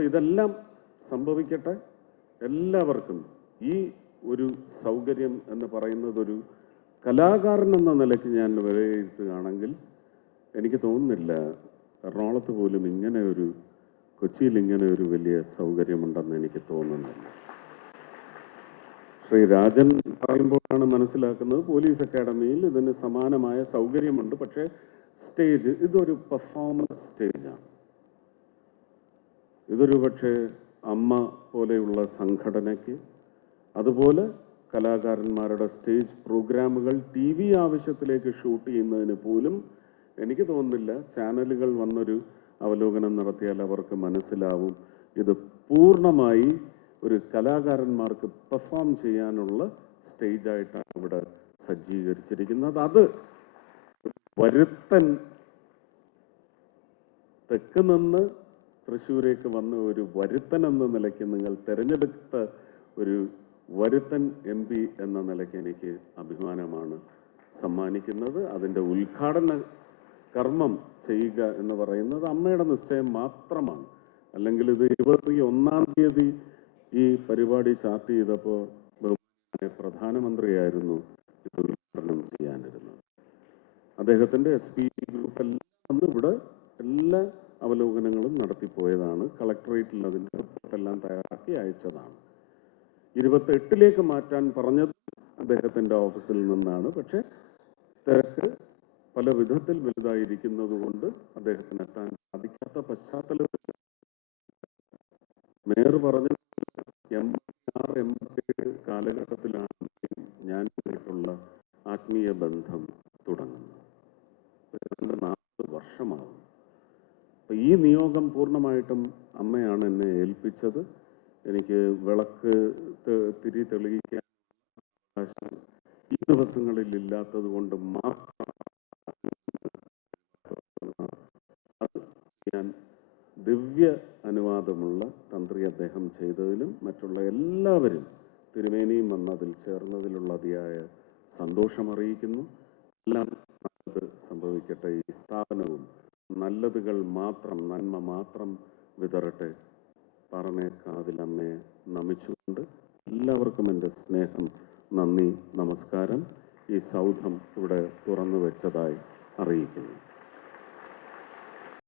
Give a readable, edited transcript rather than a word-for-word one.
അപ്പോൾ ഇതെല്ലാം സംഭവിക്കട്ടെ. എല്ലാവർക്കും ഈ ഒരു സൗകര്യം എന്ന് പറയുന്നതൊരു കലാകാരൻ എന്ന നിലയ്ക്ക് ഞാൻ വിലയിരുത്തുകയാണെങ്കിൽ എനിക്ക് തോന്നുന്നില്ല എറണാകുളത്ത് പോലും ഇങ്ങനെ ഒരു, കൊച്ചിയിൽ ഇങ്ങനെ ഒരു വലിയ സൗകര്യമുണ്ടെന്ന് എനിക്ക് തോന്നുന്നില്ല. ശ്രീ രാജൻ പറയുമ്പോഴാണ് മനസ്സിലാക്കുന്നത് പോലീസ് അക്കാഡമിയിൽ ഇതിന് സമാനമായ സൗകര്യമുണ്ട്. പക്ഷേ സ്റ്റേജ് ഇതൊരു പെർഫോമൻസ് സ്റ്റേജാണ്. ഇതൊരു പക്ഷേ അമ്മ പോലെയുള്ള സംഘടനയ്ക്ക്, അതുപോലെ കലാകാരന്മാരുടെ സ്റ്റേജ് പ്രോഗ്രാമുകൾ TV ആവശ്യത്തിലേക്ക് ഷൂട്ട് ചെയ്യുന്നതിന് പോലും എനിക്ക് തോന്നുന്നില്ല ചാനലുകൾ വന്നൊരു അവലോകനം നടത്തിയാൽ അവർക്ക് മനസ്സിലാവും ഇത് പൂർണ്ണമായി ഒരു കലാകാരന്മാർക്ക് പെർഫോം ചെയ്യാനുള്ള സ്റ്റേജായിട്ടാണ് ഇവിടെ സജ്ജീകരിച്ചിരിക്കുന്നത്. അത് വരുത്തൻ തെക്ക് നിന്ന് തൃശ്ശൂരേക്ക് വന്ന ഒരു വരുത്തൻ എന്ന നിലയ്ക്ക് നിങ്ങൾ തിരഞ്ഞെടുത്ത ഒരു വരുത്തൻ MP എന്ന നിലയ്ക്ക് എനിക്ക് അഭിമാനമാണ് സമ്മാനിക്കുന്നത്. അതിൻ്റെ ഉദ്ഘാടന കർമ്മം ചെയ്യുക എന്ന് പറയുന്നത് അമ്മയുടെ നിശ്ചയം മാത്രമാണ്. അല്ലെങ്കിൽ ഇത് 21-ാം തീയതി ഈ പരിപാടി സ്റ്റാർട്ട് ചെയ്തപ്പോൾ ബഹുമാനനായ പ്രധാനമന്ത്രിയായിരുന്നു ഇത് ഉദ്ഘാടനം ചെയ്യാനിരുന്നത്. അദ്ദേഹത്തിൻ്റെ SP ഗ്രൂപ്പ് എല്ലാം വന്ന് ഇവിടെ എല്ലാ അവലോകനങ്ങളും നടത്തിപ്പോയതാണ്. കളക്ടറേറ്റിൽ അതിൻ്റെ റിപ്പോർട്ടെല്ലാം തയ്യാറാക്കി അയച്ചതാണ്. 28ലേക്ക് മാറ്റാൻ പറഞ്ഞത് അദ്ദേഹത്തിൻ്റെ ഓഫീസിൽ നിന്നാണ്. പക്ഷേ തിരക്ക് പല വിധത്തിൽ വലുതായിരിക്കുന്നത് കൊണ്ട് അദ്ദേഹത്തിന് എത്താൻ സാധിക്കാത്ത പശ്ചാത്തലത്തിൽ മേയർ പറഞ്ഞത് 86-87 കാലഘട്ടത്തിലാണ് ഞാനുമായിട്ടുള്ള ആത്മീയ ബന്ധം തുടങ്ങുന്നത്. 40 വർഷമാകും. അപ്പം ഈ നിയോഗം പൂർണ്ണമായിട്ടും അമ്മയാണ് എന്നെ ഏൽപ്പിച്ചത്. എനിക്ക് വിളക്ക് തിരി തെളിയിക്കാൻ അവകാശം ഈ ദിവസങ്ങളിൽ ഇല്ലാത്തത് കൊണ്ട് മാത്രം അത് ചെയ്യാൻ ദിവ്യ അനുവാദമുള്ള തന്ത്രി അദ്ദേഹം ചെയ്തതിലും മറ്റുള്ള എല്ലാവരും തിരുമേനിയും വന്നതിൽ ചേർന്നതിലുള്ള അതിയായ സന്തോഷം അറിയിക്കുന്നു. എല്ലാം നല്ലത് സംഭവിക്കട്ടെ. ഈ സ്ഥാപനവും നല്ലതുകൾ മാത്രം, നന്മ മാത്രം വിതറട്ടെ. പാറമേക്കാവിലമ്മയെ നമിച്ചുകൊണ്ട് എല്ലാവർക്കും എൻ്റെ സ്നേഹം, നന്ദി, നമസ്കാരം. ഈ സൗധം ഇവിടെ തുറന്നു വെച്ചതായി അറിയിക്കുന്നു.